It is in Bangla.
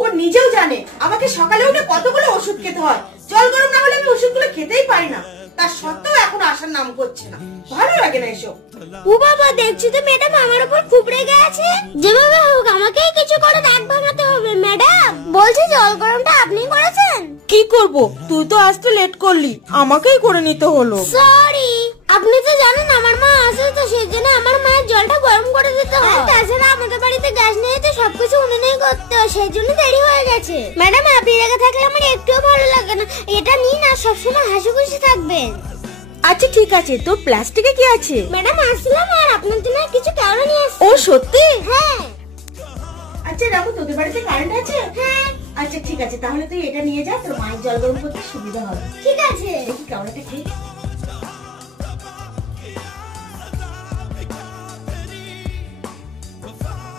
ও নিজেও জানে আমাকে সকালে উঠে কতগুলো ওষুধ খেতে হয়, জল গরম না হলে আমি ওষুধগুলো খেতেই পারি না। তার সত্ত্বেও এখন আসার নাম করছে না, ভালো লাগে না এসব। ও বাবা, দেখছি তো ম্যাডাম আমার উপর খুব রেগে আছে। যেভাবে হোক আমাকেই কিছু করে দাগ ভাঙাতে হবে। ম্যাডাম বলছি জল গরমটা আপনি করেছেন? কি করব, তুই তো আসতে লেট করলি, আমাকেই করে নিতে হলো। সরি, আপনি তো জানেন আমার মা আছে, তো সেজন্য আমার মায়ের জলটা গরম করে দিতে হয়। তাছাড়া আমাদের বাড়িতে গ্যাস নেই, তো সবকিছু উনুনেই করতে হয়, সেই জন্য দেরি হয়ে গেছে। ম্যাডাম আপনি রেগে থাকলে আমার একটুও ভালো লাগে না। এটা নিন আর সবসময় হাসি খুশি থাকবেন। আচ্ছা ঠিক আছে, তোর প্লাস্টিকে কি আছে? ম্যাডাম আসলাম, আর আপনার জন্য কিছু কেওড়া নিয়ে আসছি। ও সত্যি? হ্যাঁ। আচ্ছা রামু, তোদের বাড়িতে কারেন্ট আছে? হ্যাঁ। আচ্ছা ঠিক আছে, তাহলে তুই এটা নিয়ে যা, তোর মায়ের জল গরম করতে সুবিধা হবে। ঠিক আছে। দেখি কাওড়াটা খেয়ে।